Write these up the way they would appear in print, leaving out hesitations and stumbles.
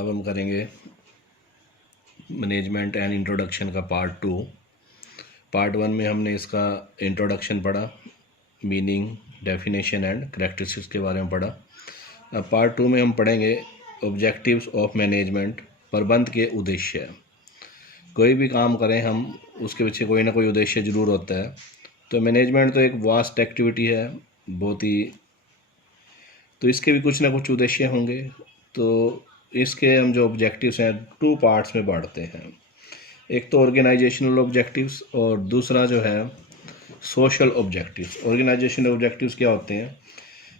अब हम करेंगे मैनेजमेंट एंड इंट्रोडक्शन का पार्ट 2। पार्ट 1 में हमने इसका इंट्रोडक्शन पढ़ा, मीनिंग, डेफिनेशन एंड करैक्टरिस्टिक्स के बारे में पढ़ा। अब पार्ट 2 में हम पढ़ेंगे ऑब्जेक्टिव्स ऑफ मैनेजमेंट, प्रबंध के उद्देश्य। कोई भी काम करें हम, उसके पीछे कोई ना कोई उद्देश्य ज़रूर होता है। तो मैनेजमेंट तो एक वास्ट एक्टिविटी है बहुत ही, तो इसके भी कुछ ना कुछ उद्देश्य होंगे। तो इसके हम जो ऑब्जेक्टिव्स हैं 2 पार्ट्स में बांटते हैं। एक तो ऑर्गेनाइजेशनल ऑब्जेक्टिव्स और दूसरा जो है सोशल ऑब्जेक्टिव्स। ऑर्गेनाइजेशनल ऑब्जेक्टिव्स क्या होते हैं?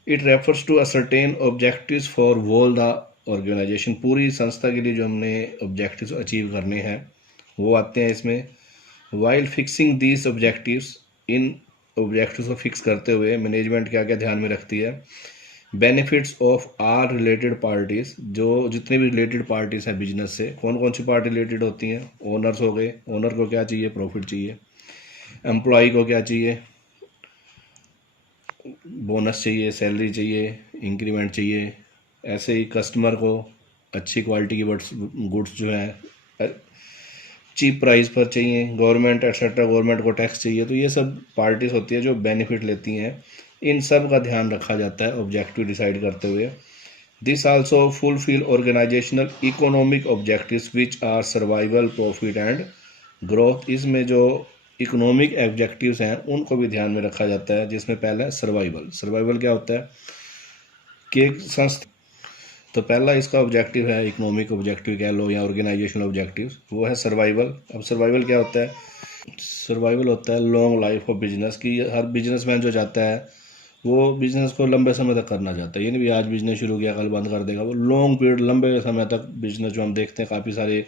It refers to a certain objectives for whole the organisation. पूरी संस्था के लिए जो हमने ऑब्जेक्टिव्स अचीव करने हैं वो आते हैं इसमें। वाइल फिक्सिंग दीज ऑब्जेक्टिव्स, इन ऑब्जेक्टिव्स को फिक्स करते हुए मैनेजमेंट क्या क्या ध्यान में रखती है? Benefits of our related parties, जो जितने भी रिलेटेड पार्टीज़ हैं बिजनेस से, कौन कौन सी पार्टी रिलेटेड होती हैं? ओनर्स हो गए, ओनर को क्या चाहिए? प्रॉफिट चाहिए। एम्प्लॉय को क्या चाहिए? बोनस चाहिए, सैलरी चाहिए, इंक्रीमेंट चाहिए। ऐसे ही कस्टमर को अच्छी क्वालिटी की गुड्स जो हैं चीप प्राइस पर चाहिए। गवर्नमेंट एक्सेट्रा, गवर्नमेंट को टैक्स चाहिए। तो ये सब पार्टीज होती है जो बेनिफिट लेती हैं। इन सब का ध्यान रखा जाता है ऑब्जेक्टिव डिसाइड करते हुए। This also fulfil organisational economic objectives which are survival, profit and growth. इसमें जो इकोनॉमिक ऑब्जेक्टिव्स हैं उनको भी ध्यान में रखा जाता है, जिसमें पहला है सर्वाइवल। सर्वाइवल क्या होता है कि एक संस्था, तो पहला इसका ऑब्जेक्टिव है, इकोनॉमिक ऑब्जेक्टिव कह लो या ऑर्गेनाइजेशनल ऑब्जेक्टिव, वो है सर्वाइवल। अब सर्वाइवल क्या होता है? सर्वाइवल होता है लॉन्ग लाइफ ऑफ बिजनेस की। हर बिजनेसमैन जो चाहता है वो बिजनेस को लंबे समय तक करना चाहता है। ये नहीं भी आज बिजनेस शुरू किया कल बंद कर देगा। वो लॉन्ग पीरियड, लंबे समय तक बिजनेस, जो हम देखते हैं काफ़ी सारे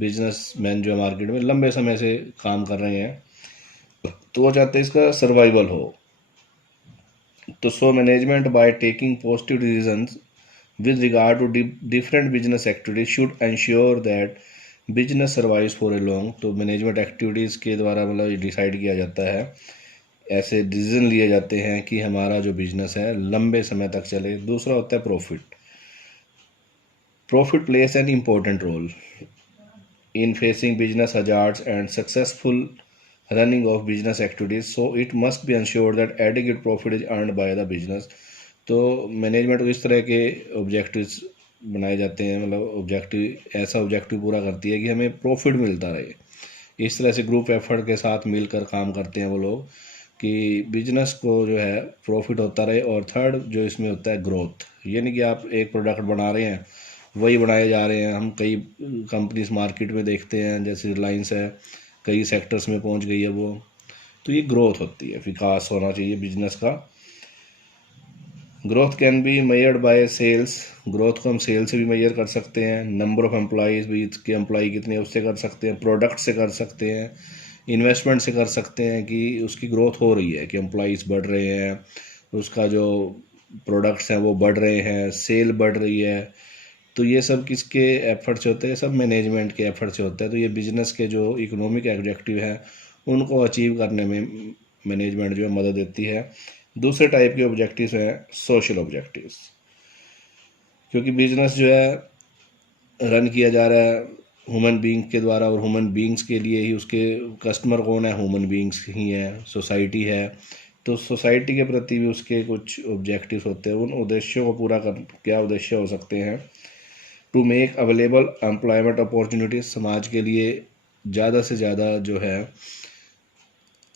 बिजनेसमैन जो मार्केट में लंबे समय से काम कर रहे हैं, तो वो चाहते हैं इसका सर्वाइवल हो। तो so management by taking positive decisions with regard to different business activities should ensure that business survives for a long। तो मैनेजमेंट एक्टिविटीज़ के द्वारा मतलब डिसाइड किया जाता है, ऐसे डिसीजन लिए जाते हैं कि हमारा जो बिजनेस है लंबे समय तक चले। दूसरा होता है profit. Profit plays an important role in facing business hazards and successful running of business activities, so it must be ensured that adequate profit is earned by the business। तो मैनेजमेंट को इस तरह के ऑब्जेक्टिव्स बनाए जाते हैं, मतलब objective, ऐसा ऑब्जेक्टिव पूरा करती है कि हमें प्रॉफिट मिलता रहे। इस तरह से ग्रुप एफर्ट के साथ मिलकर काम करते हैं वो लोग कि बिजनेस को जो है प्रॉफिट होता रहे। और थर्ड जो इसमें होता है ग्रोथ। ये नहीं कि आप एक प्रोडक्ट बना रहे हैं वही बनाए जा रहे हैं। हम कई कंपनीज मार्केट में देखते हैं, जैसे रिलायंस है, कई सेक्टर्स में पहुंच गई है वो। तो ये ग्रोथ होती है, विकास होना चाहिए बिजनेस का। Growth can be measured by sales. Growth को हम सेल से भी मेजर कर सकते हैं। नंबर ऑफ एम्प्लॉयज़ भी, इसके एम्प्लॉय कितने, उससे कर सकते हैं। प्रोडक्ट से कर सकते हैं। इन्वेस्टमेंट से कर सकते हैं कि उसकी ग्रोथ हो रही है, कि एम्प्लॉयज़ बढ़ रहे हैं, उसका जो प्रोडक्ट्स हैं वो बढ़ रहे हैं, सेल बढ़ रही है। तो ये सब किसके एफर्ट से होते हैं? सब मैनेजमेंट के एफर्ट से होता है। तो ये बिजनेस के जो इकोनॉमिक ऑब्जेक्टिव हैं उनको अचीव करने में मैनेजमेंट जो है मदद देती है। दूसरे टाइप के ऑब्जेक्टिव्स हैं सोशल ऑब्जेक्टिव्स, क्योंकि बिजनेस जो है रन किया जा रहा है ह्यूमन बींग्स के द्वारा, और ह्यूमन बींग्स के लिए ही। उसके कस्टमर कौन है? ह्यूमन बींग्स ही है, सोसाइटी है। तो सोसाइटी के प्रति भी उसके कुछ ऑब्जेक्टिव्स होते हैं। उन उद्देश्यों को पूरा कर, क्या उद्देश्य हो सकते हैं? To make available employment opportunities, समाज के लिए ज़्यादा से ज़्यादा जो है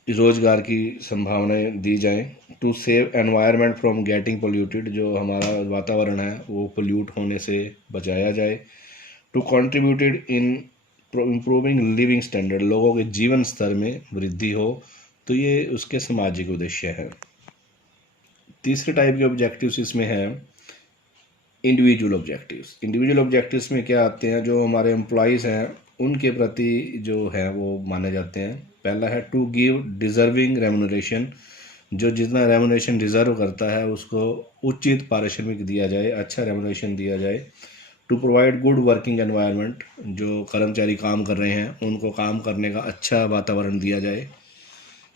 रोज़गार की संभावनाएं दी जाएं। To save environment from getting polluted, जो हमारा वातावरण है वो पोल्यूट होने से बचाया जाए। To contributed in improving living standard, लोगों के जीवन स्तर में वृद्धि हो। तो ये उसके सामाजिक उद्देश्य है। तीसरे टाइप के ऑब्जेक्टिव्स इसमें है इंडिविजुअल ऑब्जेक्टिव्स। इंडिविजुअल ऑब्जेक्टिव्स में क्या आते हैं? जो हमारे एम्प्लॉयज़ हैं उनके प्रति जो है वो माने जाते हैं। पहला है टू गिव डिजर्विंग रेमुनरेशन, जो जितना रेमुनरेशन डिज़र्व करता है उसको उचित पारिश्रमिक दिया जाए, अच्छा रेमुनरेशन दिया जाए। To provide good working environment, जो कर्मचारी काम कर रहे हैं उनको काम करने का अच्छा वातावरण दिया जाए।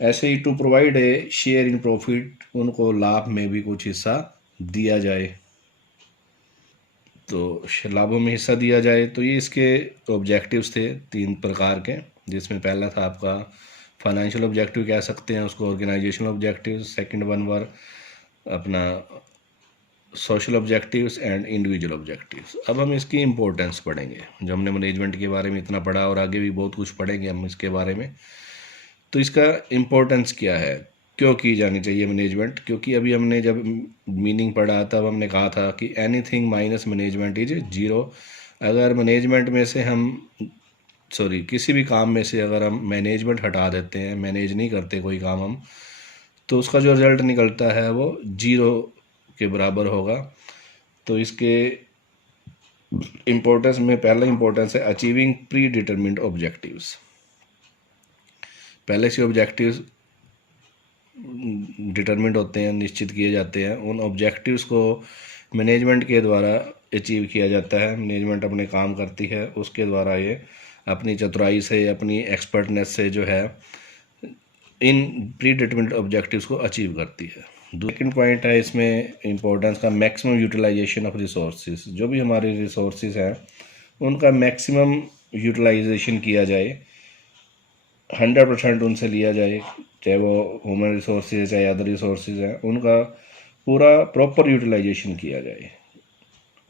ऐसे ही to provide a share in profit, उनको लाभ में भी कुछ हिस्सा दिया जाए। तो लाभों में हिस्सा दिया जाए। तो ये इसके ऑब्जेक्टिव्स थे 3 प्रकार के, जिसमें पहला था आपका फाइनेंशियल ऑब्जेक्टिव कह सकते हैं उसको, ऑर्गेनाइजेशनल ऑब्जेक्टिव, सेकंड वन वर अपना social objectives and individual objectives. अब हम इसकी इम्पोर्टेंस पढ़ेंगे, जो हमने मैनेजमेंट के बारे में इतना पढ़ा और आगे भी बहुत कुछ पढ़ेंगे हम इसके बारे में। तो इसका इम्पोर्टेंस क्या है, क्यों की जानी चाहिए मैनेजमेंट? क्योंकि अभी हमने जब मीनिंग पढ़ा तब हमने कहा था कि anything minus management is zero. अगर मैनेजमेंट में से हम किसी भी काम में से अगर हम मैनेजमेंट हटा देते हैं, मैनेज नहीं करते कोई काम हम, तो उसका जो रिजल्ट निकलता है वो जीरो के बराबर होगा। तो इसके इम्पोर्टेंस में पहला इम्पोर्टेंस है अचीविंग प्री डिटरमिन्ड ऑब्जेक्टिव्स। पहले से ऑब्जेक्टिव्स डिटरमिन्ड होते हैं, निश्चित किए जाते हैं। उन ऑब्जेक्टिव्स को मैनेजमेंट के द्वारा अचीव किया जाता है। मैनेजमेंट अपने काम करती है, उसके द्वारा ये अपनी चतुराई से, अपनी एक्सपर्टनेस से जो है इन प्री डिटरमिन्ड ऑब्जेक्टिव्स को अचीव करती है। सेकंड पॉइंट है इसमें इम्पोर्टेंस का मैक्सिमम यूटिलाइजेशन ऑफ रिसोर्सेज। जो भी हमारे रिसोर्सेज हैं उनका मैक्सिमम यूटिलाइजेशन किया जाए, 100% उनसे लिया जाए, चाहे वो ह्यूमन रिसोर्सेज चाहे अदर रिसोर्सेज हैं, उनका पूरा प्रॉपर यूटिलाइजेशन किया जाए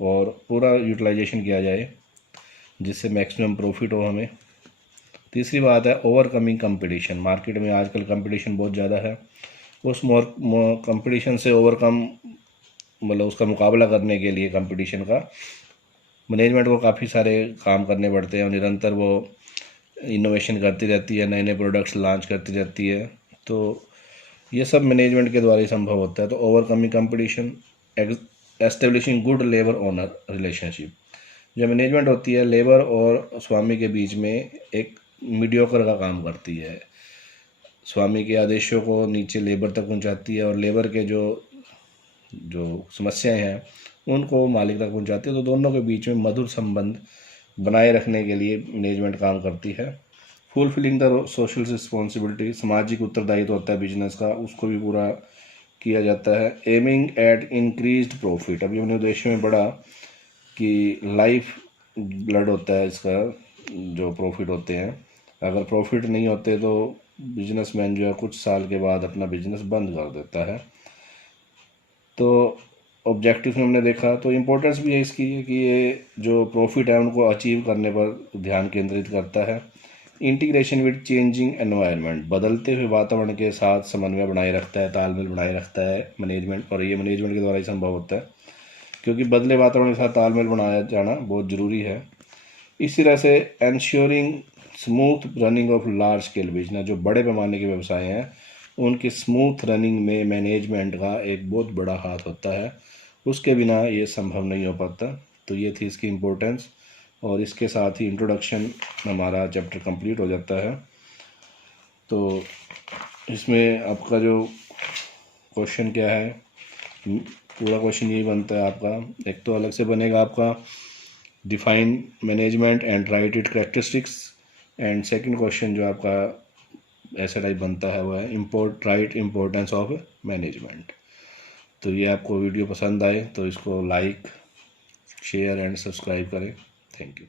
और पूरा यूटिलाइजेशन किया जाए जिससे मैक्सिमम प्रॉफिट हो हमें। तीसरी बात है ओवरकमिंग कंपटीशन। मार्केट में आजकल कंपटीशन बहुत ज़्यादा है, उस कंपटीशन से ओवरकम मतलब उसका मुकाबला करने के लिए कंपटीशन का मैनेजमेंट को काफ़ी सारे काम करने पड़ते हैं और निरंतर वो इनोवेशन करती रहती है, नए नए प्रोडक्ट्स लॉन्च करती रहती है। तो ये सब मैनेजमेंट के द्वारा ही संभव होता है। तो overcoming competition, establishing good labour owner relationship. जो मैनेजमेंट होती है लेबर और स्वामी के बीच में एक मीडियोकर का काम करती है। स्वामी के आदेशों को नीचे लेबर तक पहुंचाती है और लेबर के जो समस्याएं हैं उनको मालिक तक पहुंचाती है। तो दोनों के बीच में मधुर संबंध बनाए रखने के लिए मैनेजमेंट काम करती है। फुलफिलिंग द सोशल रिस्पॉन्सिबिलिटी, सामाजिक उत्तरदायित्व होता है बिजनेस का, उसको भी पूरा किया जाता है। Aiming at increased profit. अभी हमने उद्देश्य में पढ़ा कि लाइफ ब्लड होता है इसका, जो प्रॉफिट होते हैं। अगर प्रॉफिट नहीं होते तो बिजनेसमैन जो है कुछ साल के बाद अपना बिजनेस बंद कर देता है। तो ऑब्जेक्टिव में हमने देखा, तो इम्पोर्टेंस भी है इसकी कि ये जो प्रॉफिट है उनको अचीव करने पर ध्यान केंद्रित करता है। इंटीग्रेशन विद चेंजिंग एनवायरनमेंट, बदलते हुए वातावरण के साथ समन्वय बनाए रखता है, तालमेल बनाए रखता है मैनेजमेंट, और ये मैनेजमेंट के द्वारा ही संभव होता है क्योंकि बदले वातावरण के साथ तालमेल बनाया जाना बहुत ज़रूरी है। इस तरह से ensuring smooth running of large scale business, जो बड़े पैमाने के व्यवसाय हैं उनके स्मूथ रनिंग में मैनेजमेंट का एक बहुत बड़ा हाथ होता है, उसके बिना ये संभव नहीं हो पाता। तो ये थी इसकी इम्पोर्टेंस और इसके साथ ही इंट्रोडक्शन हमारा चैप्टर कंप्लीट हो जाता है। तो इसमें आपका जो क्वेश्चन क्या है, पूरा क्वेश्चन यही बनता है आपका। एक तो अलग से बनेगा आपका define management and right it characteristics, and second question जो आपका ऐसा टाइप बनता है वो है राइट इम्पोर्टेंस ऑफ मैनेजमेंट। तो ये आपको वीडियो पसंद आए तो इसको लाइक, शेयर एंड सब्सक्राइब करें। Thank you.